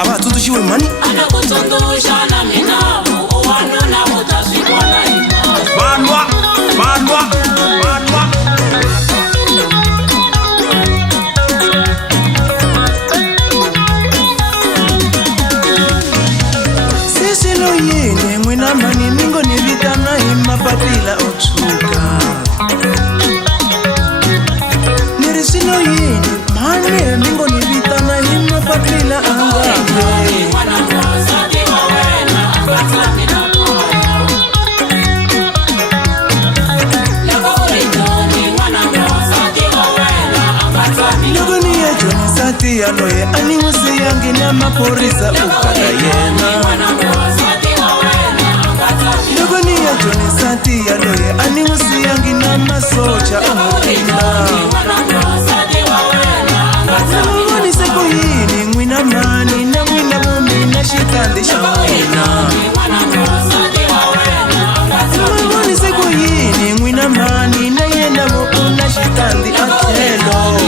abatundushiwe mani anakutundusha na minabu uwanu na utashikwa na imani bandwa sisi lo yene mwina mani ningo ni vitana hima papila otsuka nirisino yene mane ningo ni vitana hima papila angabe Aloye animusi yangi na maporisa ukada yena Yogoni ya Johnny Santi aloye animusi yangi na masocha umurinda Yogoni seko hini mwina mani na mwina mumbi na shitandisha mwina Yogoni seko hini mwina mani na yena mwuna shitandi akelo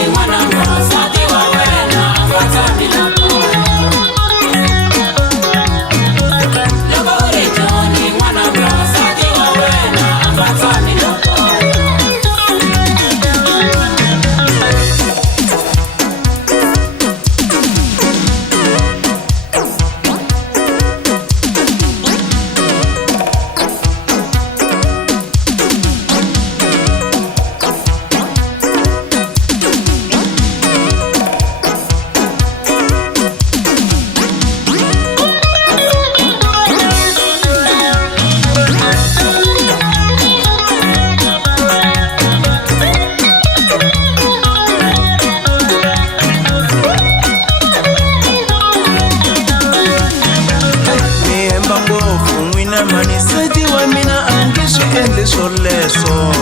Mani seti wa mina angeshi ende soleso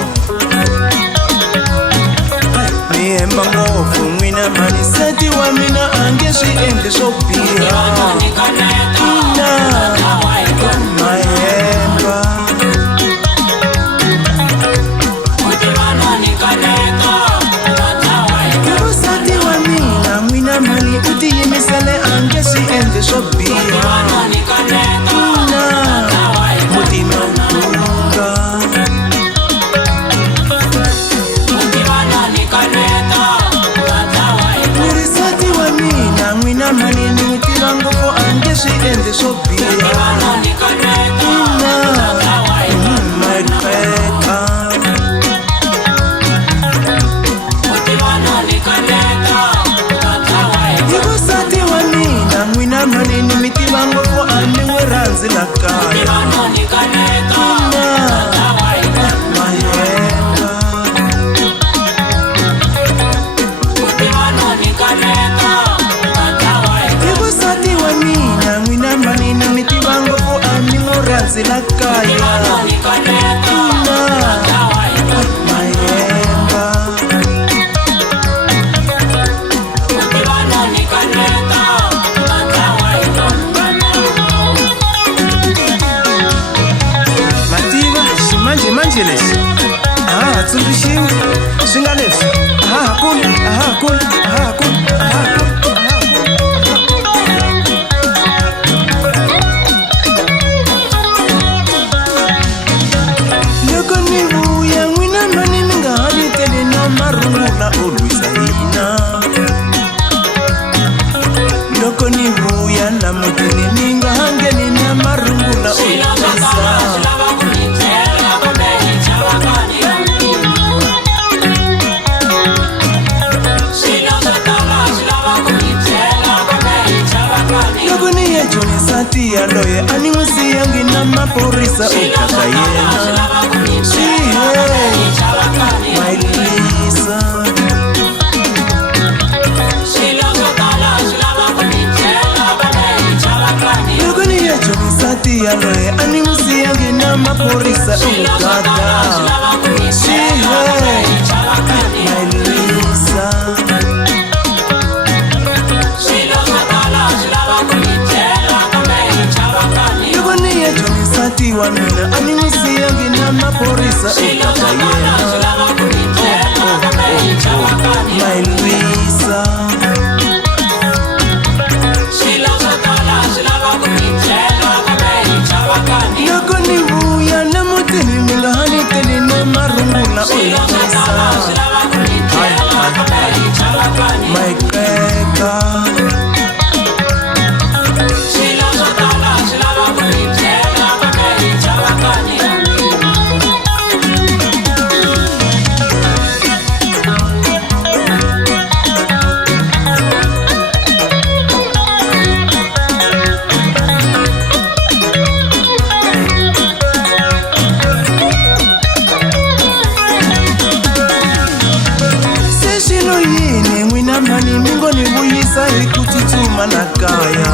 Miemba ngofu mwina mani seti wa mina angeshi ende sopia Ina Maemba Kero seti wa mina mwina mani uti yimisele angeshi ende sopia Manini mutirango ko angeshi ende sopia Igo sati wa mina mwina manini mitirango ko aniwe ranzi la kaya Zila kaya Ina Maemba Mativa, manjeles Tsumbishiwe, singales Hakul Loko ni buya na mutini ninga hangeni na marungu na uipesa Loko ni ya Johnny Santi aloye animusi yangi na maporisa ukaka yena My Lisa Sati aloe animusi yangi na maporisa ukada My Lisa Yugoni ya Johnny Sati wa mina animusi yangi na maporisa ukada My Lisa hi ku tsutsuma na kaya.